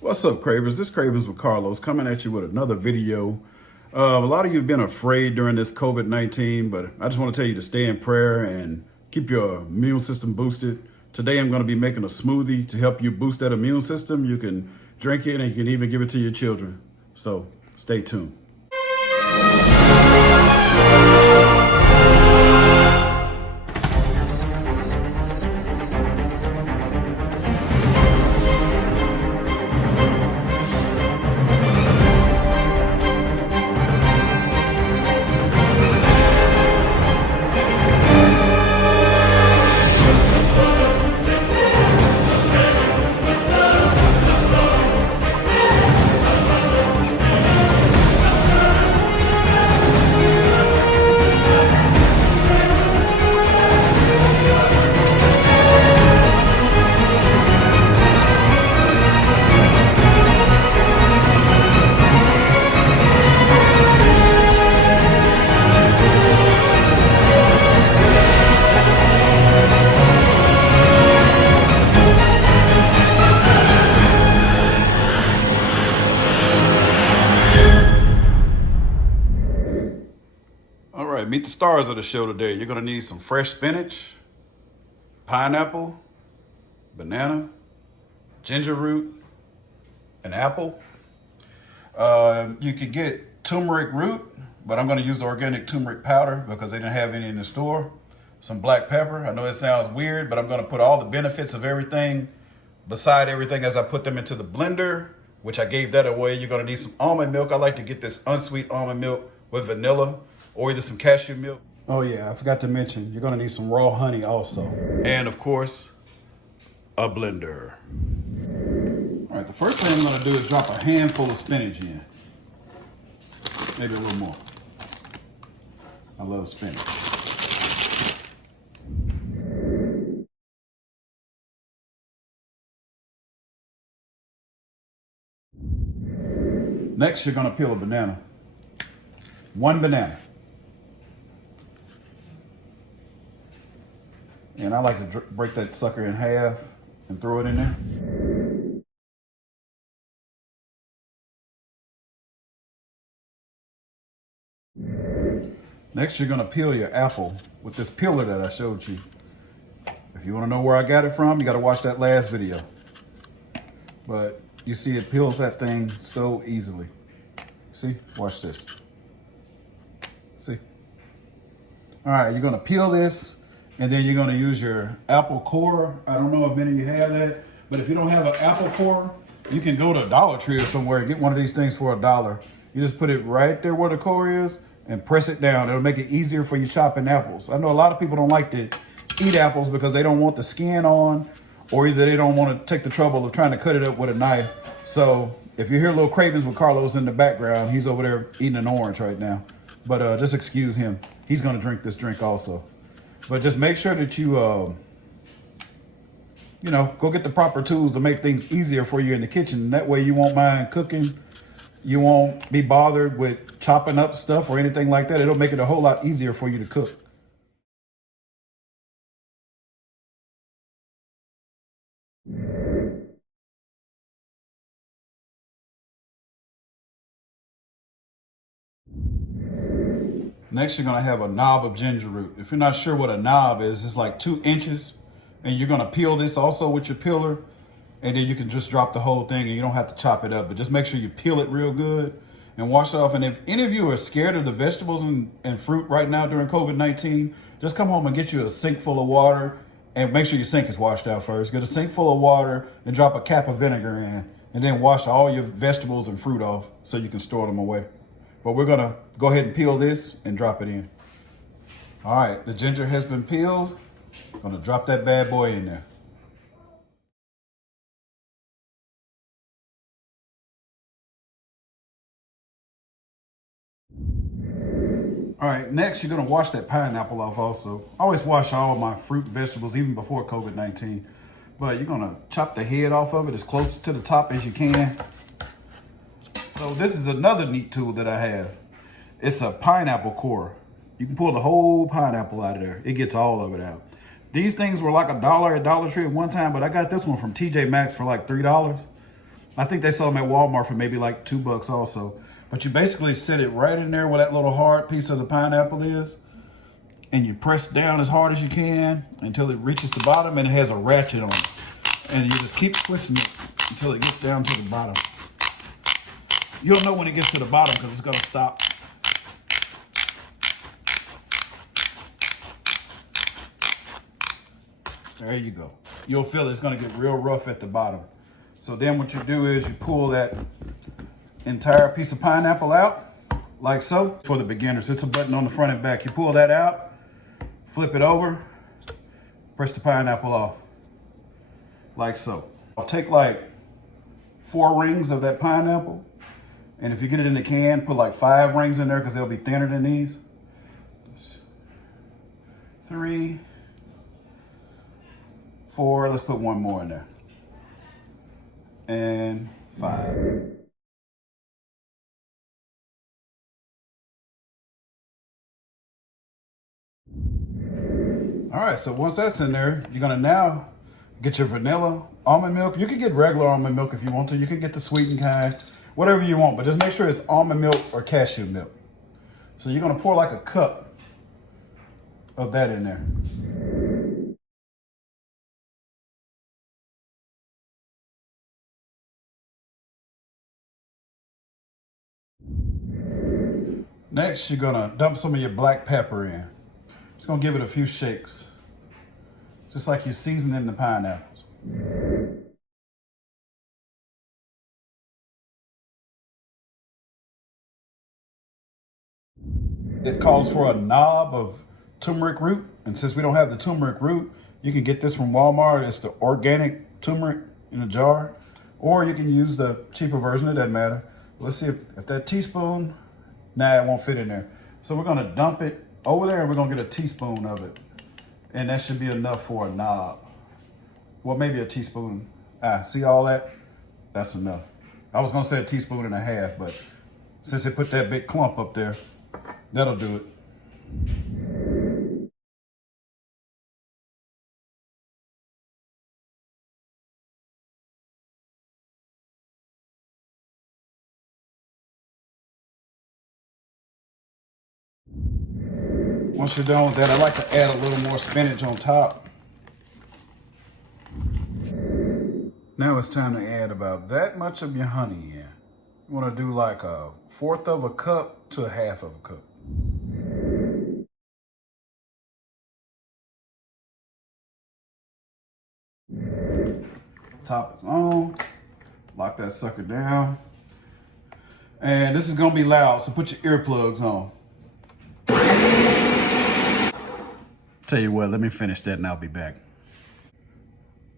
What's up, Cravings? This Cravings with Carlos coming at you with another video. A lot of you have been afraid during this COVID-19, but I just want to tell you to stay in prayer and keep your immune system boosted. Today, I'm going to be making a smoothie to help you boost that immune system. You can drink it and you can even give it to your children. So stay tuned. All right, meet the stars of the show today. You're gonna need some fresh spinach, pineapple, banana, ginger root, an apple. You could get turmeric root, but I'm gonna use the organic turmeric powder because they didn't have any in the store. Some black pepper. I know it sounds weird, but I'm gonna put all the benefits of everything beside everything as I put them into the blender, which I gave that away. You're gonna need some almond milk. I like to get this unsweet almond milk with vanilla or either some cashew milk. Oh yeah, I forgot to mention, you're gonna need some raw honey also. And of course, a blender. All right, the first thing I'm gonna do is drop a handful of spinach in. Maybe a little more. I love spinach. Next, you're gonna peel a banana. One banana. And I like to break that sucker in half and throw it in there. Next, you're gonna peel your apple with this peeler that I showed you. If you wanna know where I got it from, you gotta watch that last video. But you see it peels that thing so easily. See, watch this. See? All right, you're gonna peel this and then you're gonna use your apple core. I don't know if many of you have that, but if you don't have an apple core, you can go to Dollar Tree or somewhere and get one of these things for $1. You just put it right there where the core is and press it down. It'll make it easier for you chopping apples. I know a lot of people don't like to eat apples because they don't want the skin on, or either they don't want to take the trouble of trying to cut it up with a knife. So if you hear little Cravings with Carlos in the background, he's over there eating an orange right now. But just excuse him. He's gonna drink this drink also. But just make sure that you, go get the proper tools to make things easier for you in the kitchen. That way you won't mind cooking. You won't be bothered with chopping up stuff or anything like that. It'll make it a whole lot easier for you to cook. Next, you're gonna have a knob of ginger root. If you're not sure what a knob is, it's like 2 inches. And you're gonna peel this also with your peeler. And then you can just drop the whole thing and you don't have to chop it up. But just make sure you peel it real good and wash it off. And if any of you are scared of the vegetables and fruit right now during COVID-19, just come home and get you a sink full of water and make sure your sink is washed out first. Get a sink full of water and drop a cap of vinegar in. And then wash all your vegetables and fruit off so you can store them away. But we're gonna go ahead and peel this and drop it in. All right, the ginger has been peeled. I'm gonna drop that bad boy in there. All right, next you're gonna wash that pineapple off also. I always wash all my fruit and vegetables even before COVID-19. But you're gonna chop the head off of it as close to the top as you can. So this is another neat tool that I have. It's a pineapple core. You can pull the whole pineapple out of there. It gets all of it out. These things were like $1 at Dollar Tree at one time, but I got this one from TJ Maxx for like $3. I think they sell them at Walmart for maybe like $2 also. But you basically sit it right in there where that little hard piece of the pineapple is. And you press down as hard as you can until it reaches the bottom and it has a ratchet on it. And you just keep twisting it until it gets down to the bottom. You'll know when it gets to the bottom because it's gonna stop. There you go. You'll feel it's gonna get real rough at the bottom. So then what you do is you pull that entire piece of pineapple out, like so. For the beginners, it's a button on the front and back. You pull that out, flip it over, press the pineapple off, like so. I'll take like 4 rings of that pineapple, and if you get it in the can, put like 5 rings in there because they'll be thinner than these. 3, 4, let's put 1 more in there. And 5. All right, so once that's in there, you're gonna now get your vanilla almond milk. You can get regular almond milk if you want to. You can get the sweetened kind, whatever you want, but just make sure it's almond milk or cashew milk. So you're gonna pour like a cup of that in there. Next, you're gonna dump some of your black pepper in. Just gonna give it a few shakes, just like you're seasoning the pineapples. It calls for a knob of turmeric root, and since we don't have the turmeric root, you can get this from Walmart. It's the organic turmeric in a jar, or you can use the cheaper version. It doesn't matter. Let's see if that teaspoon, nah, it won't fit in there. So we're gonna dump it over there and we're gonna get a teaspoon of it. And that should be enough for a knob. Well, maybe a teaspoon. See all that? That's enough. I was gonna say a teaspoon and a half, but since it put that big clump up there, that'll do it. Once you're done with that, I like to add a little more spinach on top. Now it's time to add about that much of your honey in. You want to do like 1/4 of a cup to 1/2 of a cup. Top is on. Lock that sucker down. And this is gonna be loud, so put your earplugs on. Tell you what, let me finish that and I'll be back.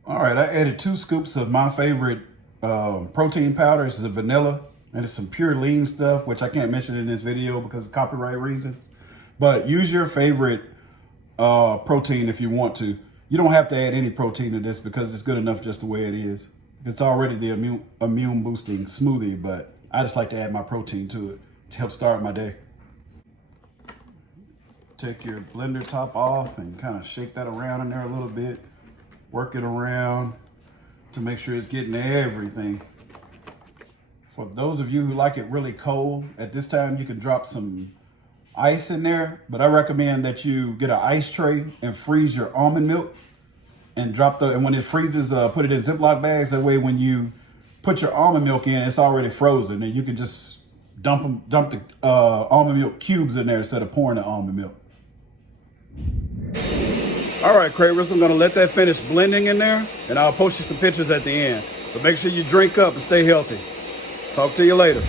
All right, I added 2 scoops of my favorite protein powder. It's the vanilla, and it's some pure lean stuff, which I can't mention in this video because of copyright reasons. But use your favorite protein if you want to. You don't have to add any protein to this because it's good enough just the way it is. It's already the immune boosting smoothie, but I just like to add my protein to it to help start my day. Take your blender top off and kind of shake that around in there a little bit. Work it around to make sure it's getting everything. For those of you who like it really cold, at this time you can drop some ice in there, but I recommend that you get an ice tray and freeze your almond milk and and when it freezes, put it in Ziploc bags. That way when you put your almond milk in, it's already frozen and you can just dump the almond milk cubes in there instead of pouring the almond milk. All right, Cravers, I'm gonna let that finish blending in there and I'll post you some pictures at the end. But make sure you drink up and stay healthy. Talk to you later.